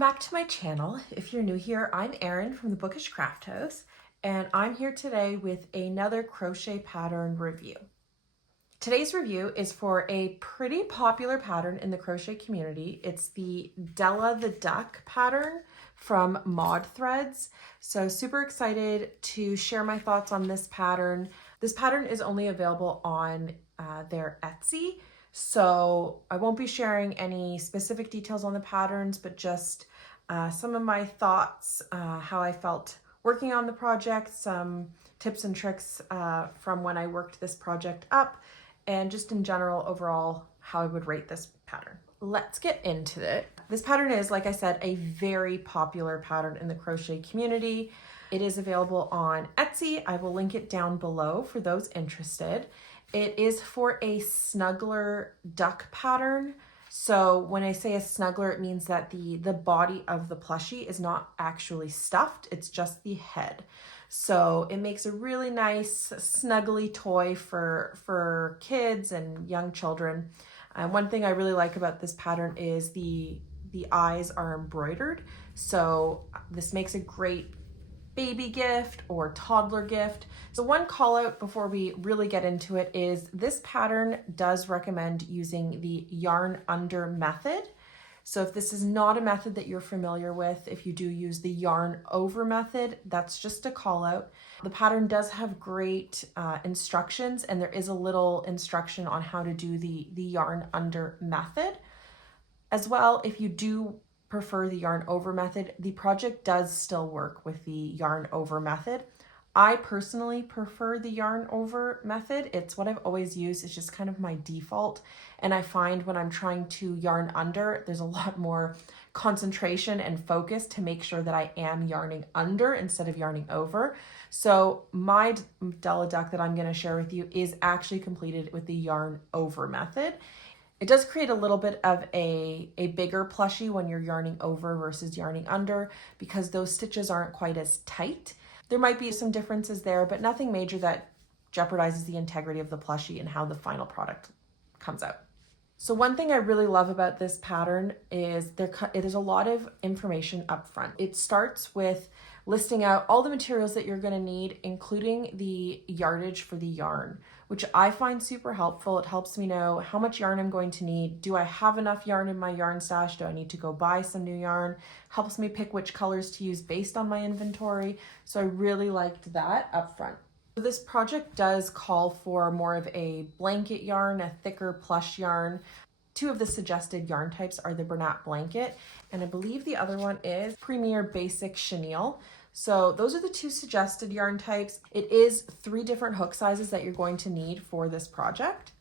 back to my channel. If you're new here, I'm Erin from the Bookish Craft House, and I'm here today with another crochet pattern review. Today's review is for a pretty popular pattern in the crochet community. It's the Della the Duck pattern from Mod Threads. So super excited to share my thoughts on this pattern. This pattern is only available on their Etsy. So I won't be sharing any specific details on the patterns, but just some of my thoughts, how I felt working on the project, some tips and tricks from when I worked this project up, and just in general, overall, how I would rate this pattern. Let's get into it. This pattern is, like I said, a very popular pattern in the crochet community. It is available on Etsy. I will link it down below for those interested. It is for a snuggler duck pattern. So when I say a snuggler, it means that the body of the plushie is not actually stuffed, it's just the head. So it makes a really nice snuggly toy for kids and young children. One thing I really like about this pattern is the eyes are embroidered. So this makes a great baby gift or toddler gift. So one call out before we really get into it is this pattern does recommend using the yarn under method. So if this is not a method that you're familiar with, if you do use the yarn over method, that's just a call out. The pattern does have great instructions, and there is a little instruction on how to do the yarn under method. As well, if you do prefer the yarn over method, the project does still work with the yarn over method. I personally prefer the yarn over method. It's what I've always used. It's just kind of my default. And I find when I'm trying to yarn under, there's a lot more concentration and focus to make sure that I am yarning under instead of yarning over. So my Della duck that I'm going to share with you is actually completed with the yarn over method. It does create a little bit of a bigger plushie when you're yarning over versus yarning under because those stitches aren't quite as tight. There might be some differences there, but nothing major that jeopardizes the integrity of the plushie and how the final product comes out. So one thing I really love about this pattern is it is a lot of information up front. It starts with listing out all the materials that you're going to need, including the yardage for the yarn, which I find super helpful. It helps me know how much yarn I'm going to need. Do I have enough yarn in my yarn stash? Do I need to go buy some new yarn? Helps me pick which colors to use based on my inventory. So I really liked that up front. This project does call for more of a blanket yarn, a thicker plush yarn. Two of the suggested yarn types are the Bernat Blanket, and I believe the other one is Premier Basic Chenille. So those are the two suggested yarn types. It is 3 different hook sizes that you're going to need for this project.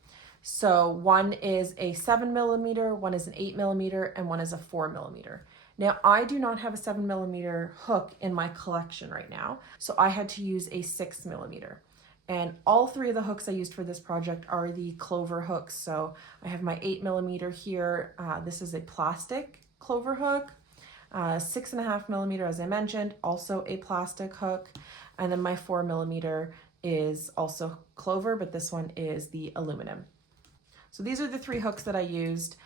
So one is a 7mm, one is an 8mm, and one is a 4mm. Now I do not have a 7mm hook in my collection right now, so I had to use a 6mm. And all 3 of the hooks I used for this project are the clover hooks. So I have my 8mm here. This is a plastic clover hook. 6.5mm, as I mentioned, also a plastic hook. And then my 4mm is also clover, but this one is the aluminum. So these are the 3 hooks that I used.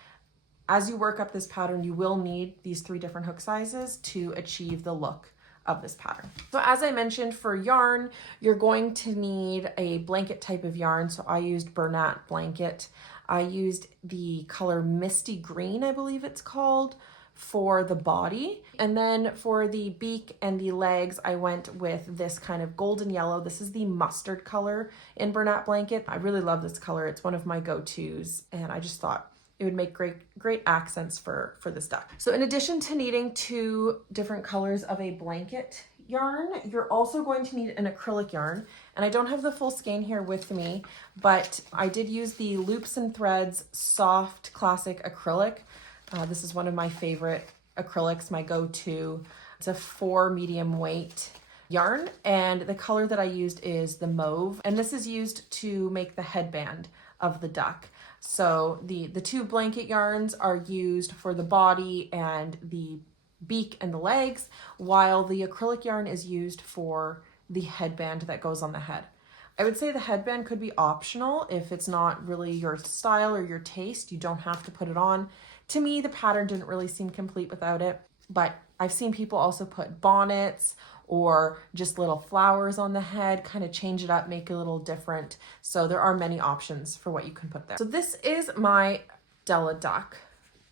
As you work up this pattern, you will need these 3 different hook sizes to achieve the look of this pattern. So as I mentioned, for yarn, you're going to need a blanket type of yarn. So I used Bernat Blanket. I used the color Misty Green, I believe it's called, for the body. And then for the beak and the legs, I went with this kind of golden yellow. This is the mustard color in Bernat Blanket. I really love this color. It's one of my go-tos, and I just thought it would make great accents for this duck. So in addition to needing 2 different colors of a blanket yarn, you're also going to need an acrylic yarn. And I don't have the full skein here with me, but I did use the Loops and Threads Soft Classic Acrylic. This is one of my favorite acrylics, my go-to. It's a 4 medium weight yarn, and the color that I used is the mauve, and this is used to make the headband of the duck. So the 2 blanket yarns are used for the body and the beak and the legs, while the acrylic yarn is used for the headband that goes on the head. I would say the headband could be optional if it's not really your style or your taste. You don't have to put it on. To me, the pattern didn't really seem complete without it. but I've seen people also put bonnets or just little flowers on the head, kind of change it up, make it a little different. So there are many options for what you can put there. So this is my Della duck.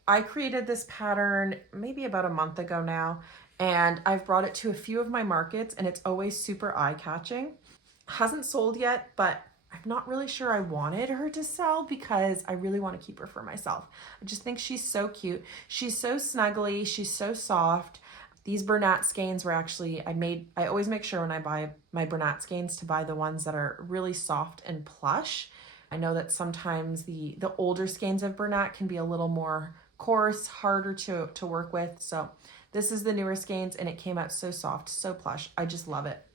I created this pattern maybe about a month ago now, and I've brought it to a few of my markets, and it's always super eye-catching. Hasn't sold yet, but I'm not really sure I wanted her to sell because I really want to keep her for myself. I just think she's so cute. She's so snuggly. She's so soft. These Bernat skeins were actually, I always make sure when I buy my Bernat skeins to buy the ones that are really soft and plush. I know that sometimes the older skeins of Bernat can be a little more coarse, harder to work with. So this is the newer skeins, and it came out so soft, so plush. I just love it.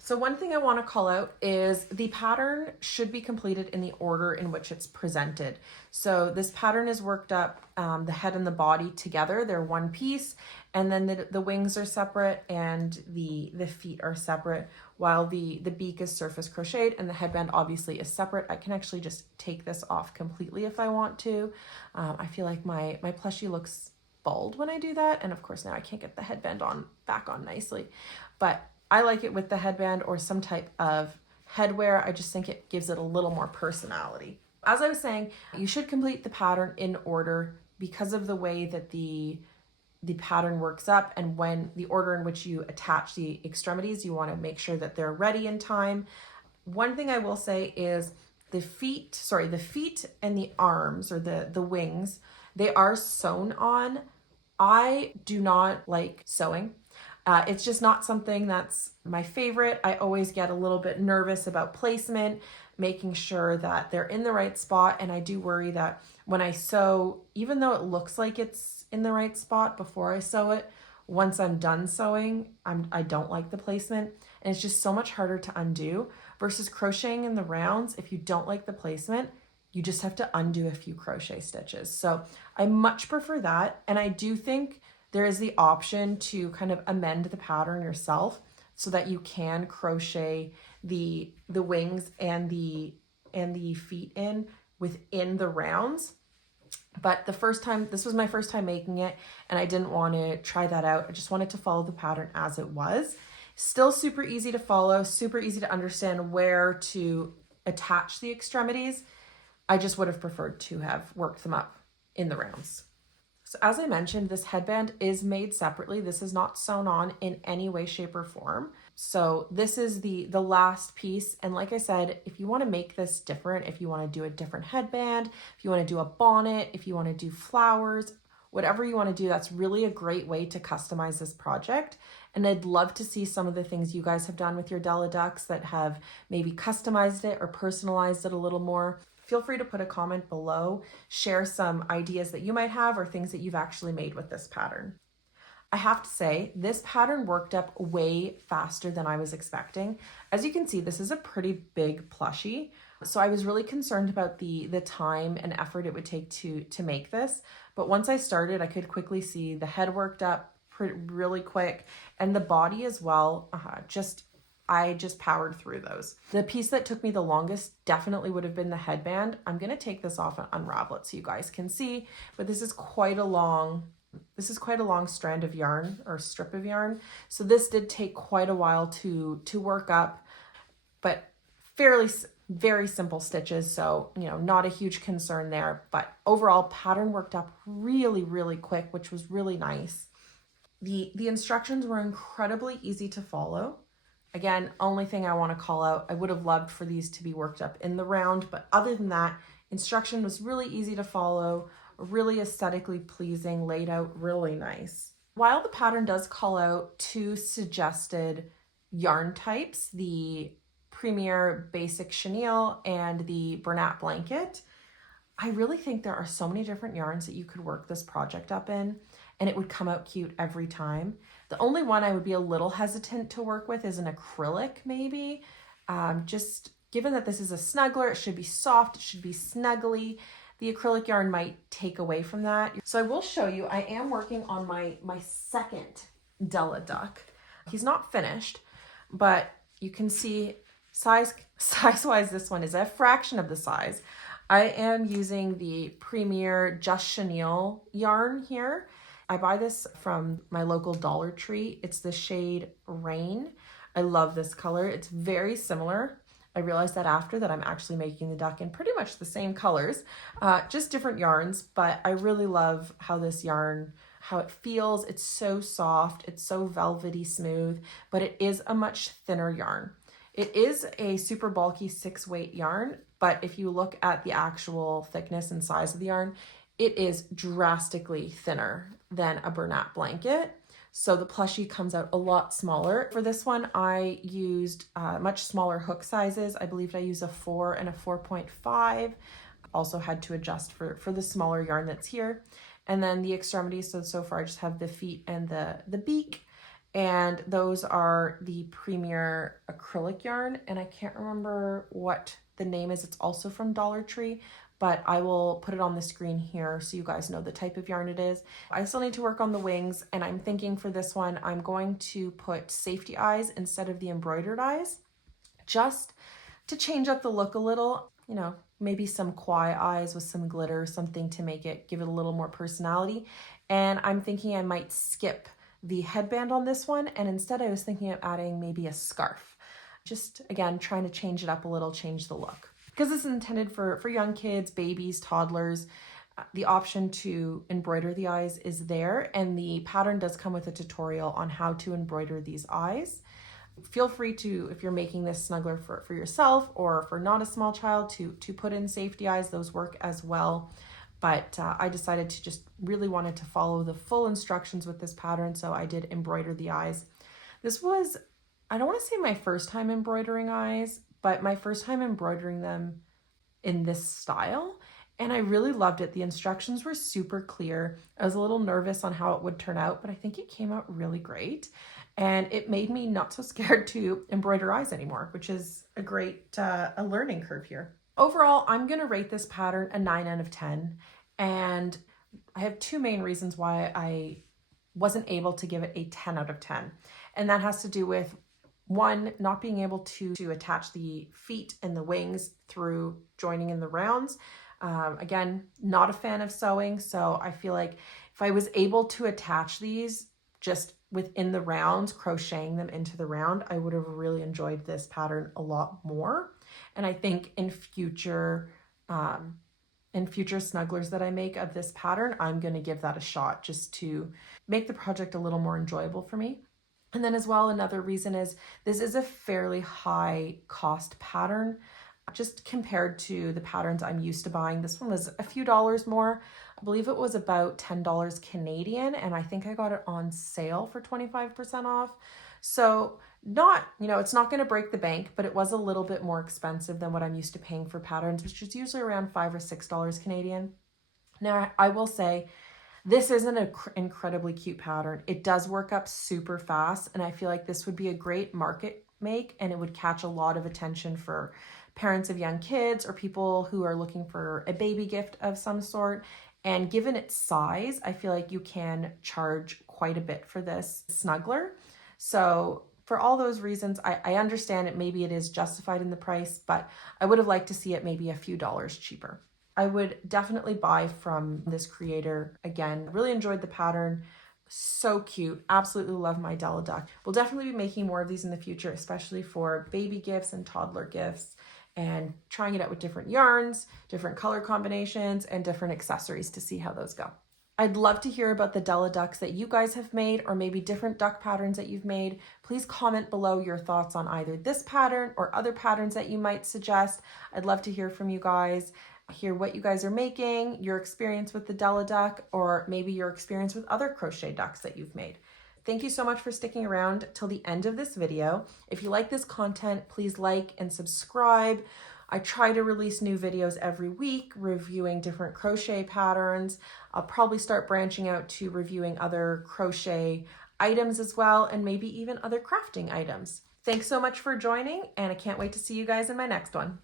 So one thing I want to call out is the pattern should be completed in the order in which it's presented. So this pattern is worked up, the head and the body together, they're one piece, and then the wings are separate and the feet are separate, while the beak is surface crocheted and the headband obviously is separate. I can actually just take this off completely if I want to. I feel like my plushie looks bald when I do that, and of course now I can't get the headband back on nicely, but I like it with the headband or some type of headwear. I just think it gives it a little more personality. As I was saying, you should complete the pattern in order because of the way that the pattern works up, and when the order in which you attach the extremities, you want to make sure that they're ready in time. One thing I will say is the feet and the arms, or the wings, they are sewn on. I do not like sewing. It's just not something that's my favorite. I always get a little bit nervous about placement, making sure that they're in the right spot. And I do worry that when I sew, even though it looks like it's in the right spot before I sew it, once I'm done sewing, I don't like the placement. And it's just so much harder to undo versus crocheting in the rounds. If you don't like the placement, you just have to undo a few crochet stitches. So I much prefer that. And I do think there is the option to kind of amend the pattern yourself so that you can crochet the wings and the feet in within the rounds. But this was my first time making it, and I didn't want to try that out. I just wanted to follow the pattern as it was. Still super easy to follow, super easy to understand where to attach the extremities. I just would have preferred to have worked them up in the rounds. So as I mentioned, this headband is made separately. This is not sewn on in any way, shape, or form. So this is the last piece. And like I said, if you want to make this different, if you want to do a different headband, if you want to do a bonnet, if you want to do flowers, whatever you want to do, that's really a great way to customize this project. And I'd love to see some of the things you guys have done with your Della ducks that have maybe customized it or personalized it a little more. Feel free to put a comment below, share some ideas that you might have or things that you've actually made with this pattern. I have to say, this pattern worked up way faster than I was expecting. As you can see, this is a pretty big plushie. So I was really concerned about the time and effort it would take to make this. But once I started, I could quickly see the head worked up really quick, and the body as well. I just powered through those. The piece that took me the longest definitely would have been the headband. I'm gonna take this off and unravel it so you guys can see, but this is quite a long strand of yarn or strip of yarn. So this did take quite a while to work up, but very simple stitches. So, not a huge concern there, but overall pattern worked up really, really quick, which was really nice. The instructions were incredibly easy to follow. Again, only thing I want to call out, I would have loved for these to be worked up in the round, but other than that, instruction was really easy to follow, really aesthetically pleasing, laid out really nice. While the pattern does call out 2 suggested yarn types, the Premier Basic Chenille and the Bernat Blanket, I really think there are so many different yarns that you could work this project up in, and it would come out cute every time. The only one I would be a little hesitant to work with is an acrylic, maybe. Just given that this is a snuggler, it should be soft, it should be snuggly. The acrylic yarn might take away from that. So I will show you, I am working on my second Della duck. He's not finished, but you can see size-wise, this one is a fraction of the size. I am using the Premier Just Chenille yarn here. I buy this from my local Dollar Tree. It's the shade Rain. I love this color. It's very similar. I realized that after that I'm actually making the duck in pretty much the same colors, just different yarns, but I really love how this yarn, how it feels. It's so soft, it's so velvety smooth, but it is a much thinner yarn. It is a super bulky 6-weight yarn, but if you look at the actual thickness and size of the yarn, it is drastically thinner than a Bernat blanket. So the plushie comes out a lot smaller. For this one, I used much smaller hook sizes. I believe I used a 4 and a 4.5. Also had to adjust for the smaller yarn that's here. And then the extremities, so far I just have the feet and the beak. And those are the Premier acrylic yarn. And I can't remember what the name is. It's also from Dollar Tree, but I will put it on the screen here so you guys know the type of yarn it is. I still need to work on the wings, and I'm thinking for this one, I'm going to put safety eyes instead of the embroidered eyes, just to change up the look a little, you know, maybe some kwai eyes with some glitter, something to give it a little more personality. And I'm thinking I might skip the headband on this one, and instead I was thinking of adding maybe a scarf. Just, again, trying to change it up a little, change the look. Because this is intended for young kids, babies, toddlers, the option to embroider the eyes is there, and the pattern does come with a tutorial on how to embroider these eyes. Feel free to, if you're making this snuggler for yourself or for not a small child, to put in safety eyes. Those work as well. But I decided to just really wanted to follow the full instructions with this pattern, so I did embroider the eyes. This was, I don't want to say my first time embroidering eyes, but my first time embroidering them in this style, and I really loved it. The instructions were super clear. I was a little nervous on how it would turn out, but I think it came out really great, and it made me not so scared to embroider eyes anymore, which is a great a learning curve here. Overall, I'm going to rate this pattern a 9 out of 10, and I have two main reasons why I wasn't able to give it a 10 out of 10, and that has to do with one, not being able to attach the feet and the wings through joining in the rounds. Again, not a fan of sewing, so I feel like if I was able to attach these just within the rounds, crocheting them into the round, I would have really enjoyed this pattern a lot more. And I think in future snugglers that I make of this pattern, I'm going to give that a shot just to make the project a little more enjoyable for me. And then as well, another reason is this is a fairly high cost pattern, just compared to the patterns I'm used to buying. This one was a few dollars more. I believe it was about $10 Canadian, and I think I got it on sale for 25% off. So not, it's not going to break the bank, but it was a little bit more expensive than what I'm used to paying for patterns, which is usually around $5 or $6 Canadian. Now, I will say, this isn't an incredibly cute pattern. It does work up super fast, and I feel like this would be a great market make, and it would catch a lot of attention for parents of young kids or people who are looking for a baby gift of some sort. And given its size, I feel like you can charge quite a bit for this snuggler. So for all those reasons, I understand it. Maybe it is justified in the price, but I would have liked to see it maybe a few dollars cheaper. I would definitely buy from this creator again. Really enjoyed the pattern. So cute. Absolutely love my Della duck. We'll definitely be making more of these in the future, especially for baby gifts and toddler gifts, and trying it out with different yarns, different color combinations, and different accessories to see how those go. I'd love to hear about the Della ducks that you guys have made, or maybe different duck patterns that you've made. Please comment below your thoughts on either this pattern or other patterns that you might suggest. I'd love to hear from you guys, hear what you guys are making, your experience with the Della duck, or maybe your experience with other crochet ducks that you've made. Thank you so much for sticking around till the end of this video. If you like this content, please like and subscribe. I try to release new videos every week, reviewing different crochet patterns. I'll probably start branching out to reviewing other crochet items as well, and maybe even other crafting items. Thanks so much for joining, and I can't wait to see you guys in my next one.